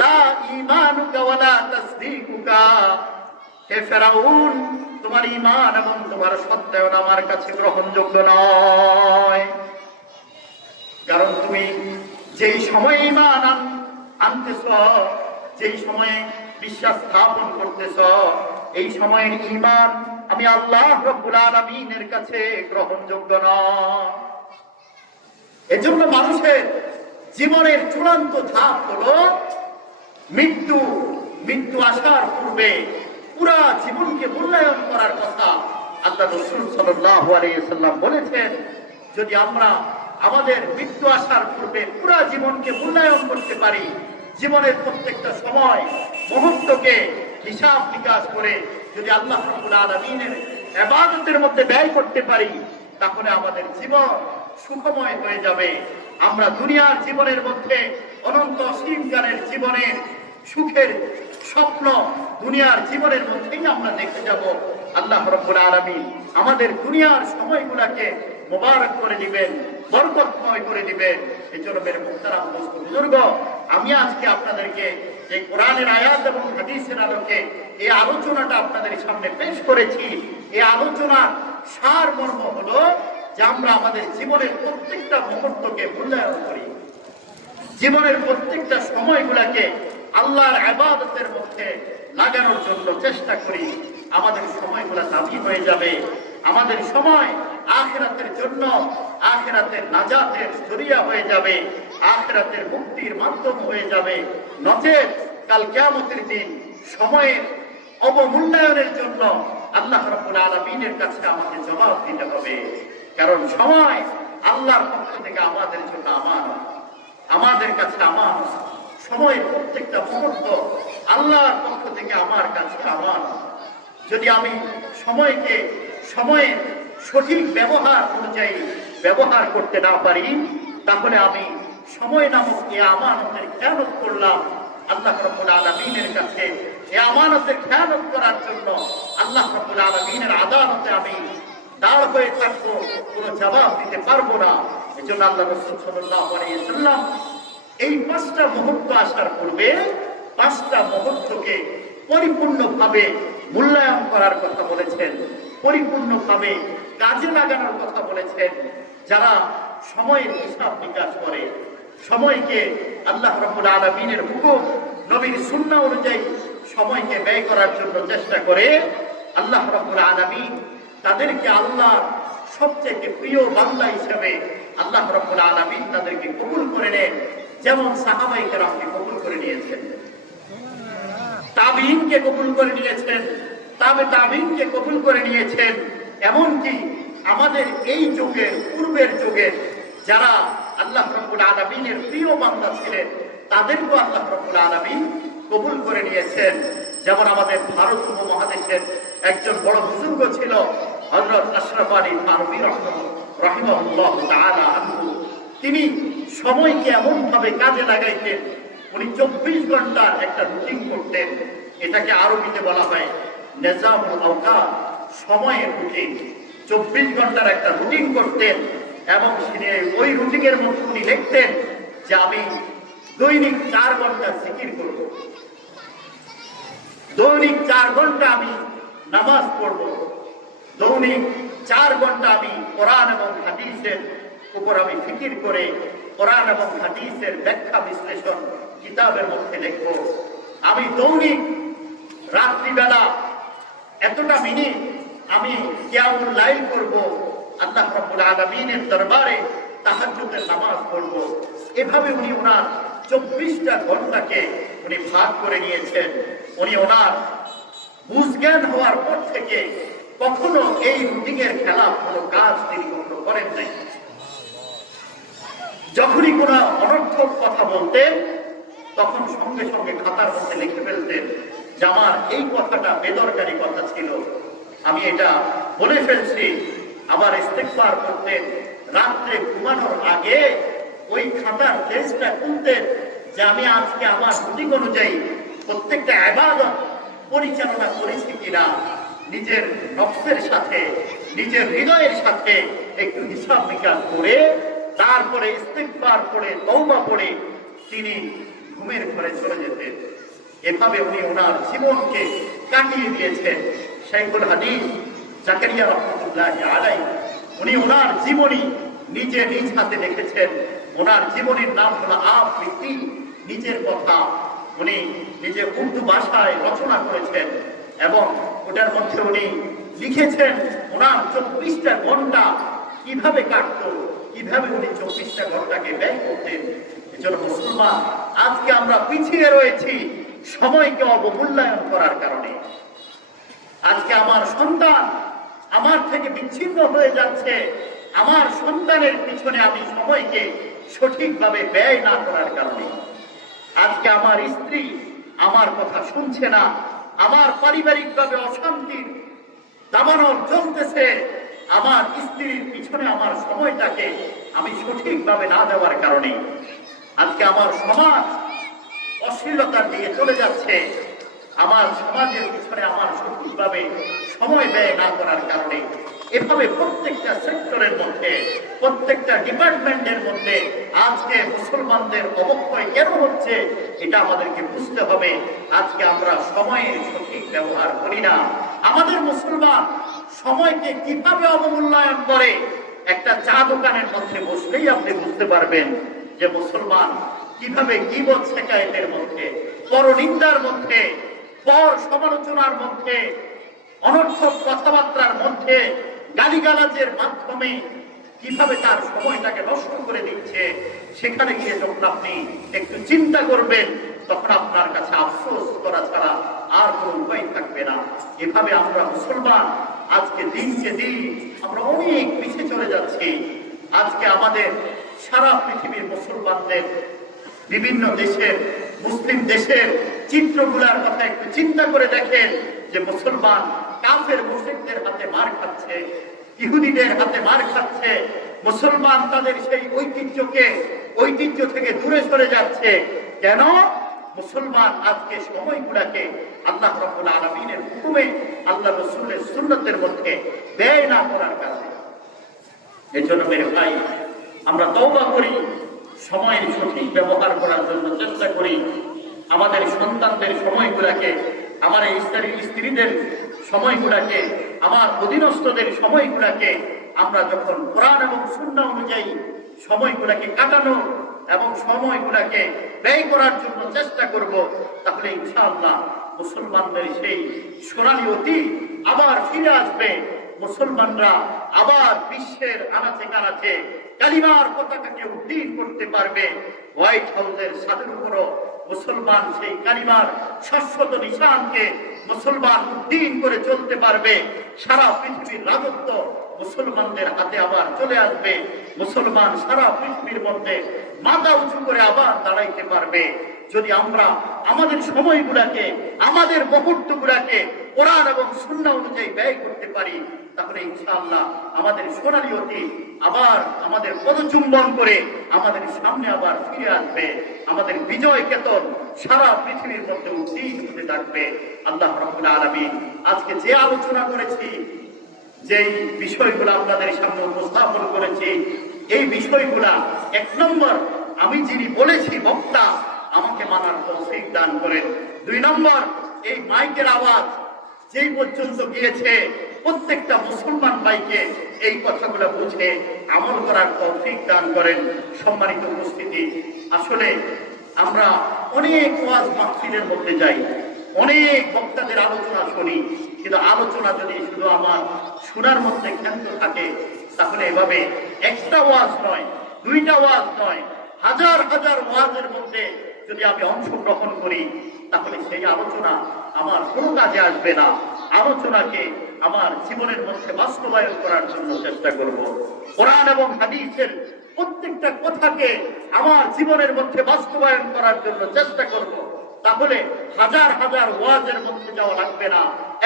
লা ঈমানুকা ওয়ালা তাসদীকুকা, হে ফেরাউন তোমার ঈমান এবং তোমার সত্যায়ন আমার কাছে গ্রহণযোগ্য নয়। কারণ তুমি যেই সময়ে ঈমান আনতেছ, যেই সময়ে বিশ্বাস স্থাপন করতেছ, এই সময়ের ঈমান আমি আল্লাহ রাব্বুল আলামিনের কাছে গ্রহণযোগ্য নয়। এজন্য মানুষের জীবনের চূড়ান্ত ধাপ হলো মৃত্যু। মৃত্যু আসার পূর্বে পুরা জীবনকে মূল্যায়ন করার কথা আল্লাহ রাসূল সাল্লাল্লাহু আলাইহি ওয়াসাল্লাম বলেছেন। যদি আমরা আমাদের মৃত্যু আসার পূর্বে পুরা জীবনকে মূল্যায়ন করতে পারি, জীবনের প্রত্যেকটা সময় মুহূর্তকে হিসাব নিকাশ করে যদি আল্লাহ রাব্বুল আলামিনের ইবাদতের মধ্যে ব্যয় করতে পারি, তাহলে আমাদের জীবন সুখময় হয়ে যাবে। আমরা দুনিয়ার জীবনের মধ্যে অনন্ত অসীমকালের জীবনের সুখের স্বপ্ন দুনিয়ার জীবনের মধ্যেই আমরা দেখে যাব। আল্লাহ রাব্বুল আলামিন আমাদের দুনিয়ার সময়গুলোকে মোবারক করে দিবেন, বরকতময় করে দিবেন। এই জন্য মেরে মুহতারাম দোস্ত বুজুর্গ, আমি আজকে আপনাদেরকে এই কোরআনের আয়াত এবং হাদিসের আলোকে এই আলোচনাটা আপনাদের সামনে পেশ করেছি। এই আলোচনার সারমর্ম হলো যে আমরা আমাদের জীবনের প্রত্যেকটা মুহূর্তকে মূল্যায়ন করি, জীবনের প্রত্যেকটা সময়গুলোকে আল্লাহর ইবাদতের মধ্যে লাগানোর জন্য চেষ্টা করি। আমাদের সময়গুলো দামি হয়ে যাবে, আমাদের সময় আখিরাতের জন্য, আখিরাতের নাজাতের জরিয়া হয়ে যাবে, আখিরাতের মুক্তির মাধ্যম হয়ে যাবে। নচেত কাল কিয়ামতের দিন সময়ের অবমূল্যায়নের জন্য আল্লাহ রাব্বুল আলামিনের কাছে আমাদের জবাব দিতে হবে। কারণ সময় আল্লাহর পক্ষ থেকে আমাদের জন্য আমানত, আমাদের কাছে আমানত। সময়ের প্রত্যেকটা মুহূর্ত আল্লাহর পক্ষ থেকে আমার কাছে আমানত। যদি আমি সময়কে সময়ের সঠিক ব্যবহার অনুযায়ী ব্যবহার করতে না পারি, তাহলে আমি সময় নামক এই আমানতের খেয়ানত করলাম। আল্লাহ রাব্বুল আলামিনের কাছে এই আমানতের খেয়ানত করার জন্য আল্লাহ রাব্বুল আলামিনের আদালতে আমি দাঁড় হয়ে থাকবো, কোনো জবাব দিতে পারবো না। এই জন্য আল্লাহ রাসূল সাল্লাল্লাহু আলাইহি ওয়াসাল্লাম এই 5টা মুহূর্ত আসার পূর্বে 5টা মুহূর্তকে পরিপূর্ণভাবে মূল্যায়ন করার কথা বলেছেন, পরিপূর্ণভাবে কাজে লাগানোর কথা বলেছেন। যারা সময়ের হিসাব নিকাশ করে, সময়কে আল্লাহ রাব্বুল আলামিনের হুকুম, নবীর সুন্নাহ অনুযায়ী সময়কে ব্যয় করার জন্য চেষ্টা করে, আল্লাহ রাব্বুল আলামিন তাদেরকে আল্লাহর সবচেয়ে প্রিয় বান্দা হিসেবে আল্লাহ রাব্বুল আলামিন তাদেরকে কবুল করে নেন। যেমন সাহাবায়ে কেরামকে কবুল করে নিয়েছেন, তাবিঈনকে কবুল করে নিয়েছেন, তাবিঈনকে কবুল করে নিয়েছেন। এমনকি আমাদের এই যুগের পূর্বের যুগের যারা আল্লাহ রাব্বুল আলামিনের প্রিয় বান্দা ছিলেন, তাদেরকেও আল্লাহ রাব্বুল আলামিন কবুল করে নিয়েছেন। যেমন আমাদের ভারত উপমহাদেশের একজন বড় বুজুর্গ ছিল হযরত আশরাফ আলী থানভী রাহিমাহুল্লাহ তাআলা আনহু। তিনি সময়কে এমন ভাবে কাজে লাগাইতেন, উনি 24 ঘন্টার একটা রুটিন করতেন। এটাকে আরবিতে বলা হয় নিজামুল আওকাত, সময়ের রুটিন। 24 ঘন্টার একটা রুটিন করতেন এবং ওই রুটিনের মধ্যে উনি লিখতেন যে আমি দৈনিক 4 ঘন্টা জিকির করব, দৈনিক 4 ঘন্টা আমি নামাজ পড়ব, দৈনিক 4 ঘন্টা আমি কোরআন এবং হাদিসের উপর আমি ফিকির করে কোরআন এবং হাদিসের ব্যাখ্যা বিশ্লেষণ কিতাবের মধ্যে লিখব। আমি দৈনিক রাত্রিবেলা এতটা মিনিট আমি কিয়ামুল লাইল করব, আল্লাহ রাব্বুল আলামিনের দরবারে তাহাজ্জুদের নামাজ পড়ব। এভাবে উনি ওনার 24টা ঘন্টাকে উনি ভাগ করে নিয়েছেন। উনি ওনার বুঝজ্ঞান হওয়ার পর থেকে কখনো এই রুটিনের খেলাফ কোনো কাজ তিনি কখনো করেন নাই। যখনই কোনো অনর্থক কথা বলতেন তখন সঙ্গে সঙ্গে খাতার মধ্যে লিখে ফেলতেন যে আমার এই কথাটা বেদরকারি কথা ছিল, আমি এটা বলে ফেলছি। আবার ইস্তেগফার করতেন। রাত্রে ঘুমানোর আগে ওই খাতার পেজটা খুলতেন যে আমি আজকে আমার রুটিন অনুযায়ী প্রত্যেকটা ইবাদত পরিচালনা করেছি কিনা, নিজের নফসের সাথে নিজের হৃদয়ের সাথে একটু হিসাব নিকাশ করে তারপরে ইস্তেগফার করে তওবা পড়ে তিনি ঘুমের ঘরে চলে যেতেন। এভাবে উনি ওনার জীবনকে কাটিয়ে দিয়েছেন। শাইখুল হাদিস জাকারিয়া রাহমাতুল্লাহি আলাইহি উনি ওনার জীবনী নিজে নিজ হাতে লিখেছেন। ওনার জীবনীর নাম হলো আফ্রিকি, নিজের কথা উনি নিজে উর্দু ভাষায় রচনা করেছেন এবং ওটার মধ্যে উনি লিখেছেন ওনার 24টা ঘন্টা কিভাবে কাটতো, কিভাবে উনি 24টা ঘন্টাকে ব্যয় করতেন। এজন্য মুসলমান আজকে আমরা পিছিয়ে রয়েছি সময়কে অবমূল্যায়ন করার কারণে। আজকে আমার সন্তান আমার থেকে বিচ্ছিন্ন হয়ে যাচ্ছে, আমার সন্তানের পিছনে আমি সময়কে সঠিকভাবে ব্যয় না করার কারণে। আজকে আমার স্ত্রী আমার কথা শুনছে না, আমার পারিবারিকভাবে অশান্তির দাবানল চলতেছে, আমার স্ত্রীর পিছনে আমার সময়টাকে আমি সঠিকভাবে না দেওয়ার কারণে। আজকে আমার সমাজ অশ্লীলতার দিকে চলে যাচ্ছে, আমার সমাজের পিছনে আমার সঠিকভাবে সময় ব্যয় না করার কারণে। এভাবে প্রত্যেকটা সেক্টরের মধ্যে প্রত্যেকটা ডিপার্টমেন্টের মধ্যে আজকে মুসলমানদের অবক্ষয় কেন হচ্ছে এটা আমাদেরকে বুঝতে হবে। আজকে আমরা সময়ের সঠিক ব্যবহার করি না। আমাদের মুসলমান সময়কে কিভাবে অবমূল্যায়ন করে, একটা চা দোকানের মধ্যে বসলেই আপনি বুঝতে পারবেন যে মুসলমান কিভাবে গীবত শিকায়েতের মধ্যে, পরনিন্দার মধ্যে, পর সমালোচনার মধ্যে, অনর্থক কথাবার্তার মধ্যে, গালিগালাজের মাধ্যমে কিভাবে তার সময়টাকে নষ্ট করে দিচ্ছে। সেখানে গিয়ে যখন আপনি একটু চিন্তা করবেন তখন আপনার কাছে আফসোস করা ছাড়া আর কোনো উপায় থাকবে না। এভাবে আমরা মুসলমান আজকে দিনকে দিন আমরা অনেক পিছিয়ে চলে যাচ্ছি। আজকে আমাদের সারা পৃথিবীর মুসলমানদের বিভিন্ন দেশের মুসলিম দেশের চিত্রগুলার কথা একটু চিন্তা করে দেখেন যে মুসলমান কাফের মুশরিকদের হাতে মার খাচ্ছে, ইহুদিদের হাতে মার খাচ্ছে। মুসলমান তাদের সেই ঐতিহ্য থেকে দূরে সরে যাচ্ছে। কেন? মুসলমান আজকে সময়গুলাকে আল্লাহ রাব্বুল আলামিনের হুকুমে, আল্লাহ রাসূলের সুন্নতের মধ্যে ব্যয় না করার কারণে। এজন্য মেরে ভাই, আমরা তওবা করি, সময়ের সঠিক ব্যবহার করার জন্য চেষ্টা করি। আমাদের সন্তানদের সময়গুলাকে, আমার স্ত্রীদের সময়গুলাকে, আমার অধীনস্থদের সময়গুলাকে আমরা যখন কোরআন এবং সুন্নাহ অনুযায়ী সময়গুলাকে কাটানো এবং সময়গুলাকে ব্যয় করার জন্য চেষ্টা করব, তাহলে ইনশাআল্লাহ মুসলমানদের সেই সোনালী অতীত আবার ফিরে আসবে। মুসলমানরা আবার বিশ্বের আনাচে কানাচে কালিমার পতাকাকে উড্ডীন করতে পারবে। হোয়াইট হাউসের ছাদের উপরও মুসলমান সেই কালিমার শাশ্বত নিশানকে মুসলমান উড্ডীন করে চলতে পারবে। সারা পৃথিবীর রাজত্ব মুসলমানদের হাতে আবার চলে আসবে। মুসলমান সারা পৃথিবীর মধ্যে মাথা উঁচু করে আবার দাঁড়াইতে পারবে। যদি আমরা আমাদের সময়গুলাকে, আমাদের মুহূর্তগুলাকে কোরআন এবং সুন্নাহ অনুযায়ী ব্যয় করতে পারি, তাহলে ইনশাআল্লাহ আমাদের সোনালী অতীত আবার আমাদের পদচুম্বন করে আমাদের সামনে আবার ফিরে আসবে। আমাদের বিজয় কেতন সারা পৃথিবীর মধ্যে উদ্দীন হতে থাকবে। আল্লাহ রাব্বুল আলামিন আজকে যে আলোচনা করেছি, যেই বিষয়গুলো আপনাদের সামনে উপস্থাপন করেছি, এই বিষয়গুলা 1 নম্বর, আমি যিনি বলেছি বক্তা, আমাকে মানার তৌফিক দান করেন। 2 নম্বর, এই মাইকের আওয়াজ যেই পর্যন্ত গিয়েছে প্রত্যেকটা মুসলমান ভাইকে এই কথাগুলো বুঝে আমল করার তৌফিক দান করেন। সম্মানিত উপস্থিতি, আসলে আমরা অনেক ওয়াজ মাহফিলের মধ্যে যাই, অনেক বক্তাদের আলোচনা শুনি, কিন্তু আলোচনা যদি শুধু আমার শোনার মধ্যে ক্ষান্ত থাকে, তাহলে এভাবে একটা ওয়াজ নয়, দুইটা ওয়াজ নয়, হাজার হাজার ওয়াজের মধ্যে যদি আমি অংশগ্রহণ করি, তাহলে সেই আলোচনা আমার কোনো কাজে আসবে না। আলোচনাকে আমার জীবনের মধ্যে বাস্তবায়ন করার জন্য চেষ্টা করব। কোরআন এবং হাদিসের প্রত্যেকটা কথাকে আমার জীবনের মধ্যে বাস্তবায়ন করার জন্য চেষ্টা করব। তাহলে হাজার হাজার ওয়াজের মধ্যে যাওয়া লাগবে না,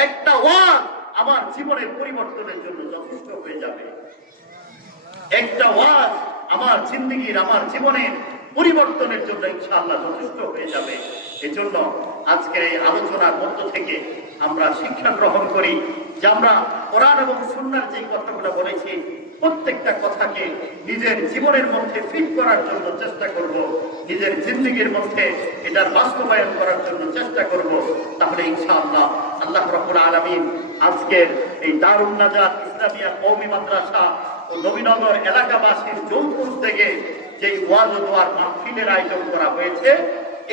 একটা ওয়াজ আমার জীবনের পরিবর্তনের জন্য যথেষ্ট হয়ে যাবে। একটা ওয়াজ আমার জিন্দেগির, আমার জীবনের পরিবর্তনের জন্য ইনশাআল্লাহ যথেষ্ট হয়ে যাবে। এজন্য আজকের এই আলোচনার মধ্য থেকে আমরা শিক্ষা গ্রহণ করি যে আমরা কোরআন এবং সুন্নাহর যে কথাগুলো বলেছি, প্রত্যেকটা কথাকে নিজের জীবনের মধ্যে ফিট করার জন্য চেষ্টা করব, নিজের জিন্দেগির মধ্যে এটার বাস্তবায়ন করার জন্য চেষ্টা করব। তাহলে ইনশাআল্লাহ আল্লাহ রাব্বুল আলামিন আজকের এই দারুন নাজাত ইসলামিয়া কওমি মাদ্রাসা ও নবীনগর এলাকাবাসীর যৌথ উদ্যোগে যে ওয়াজ ও দোয়ার মাহফিলের আয়োজন করা হয়েছে,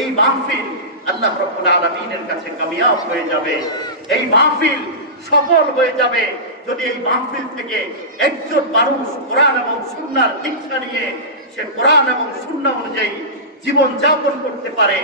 এই মাহফিল আল্লাহ রাব্বুল আলামিনের কাছে কামিয়াব হয়ে যাবে। এই মাহফিল সফল হয়ে যাবে যদি এই মাহফিল থেকে একজন মানুষ কোরআন এবং সুন্নাহর দীক্ষা নিয়ে সে কোরআন এবং সুন্নাহ অনুযায়ী জীবন যাপন করতে পারে।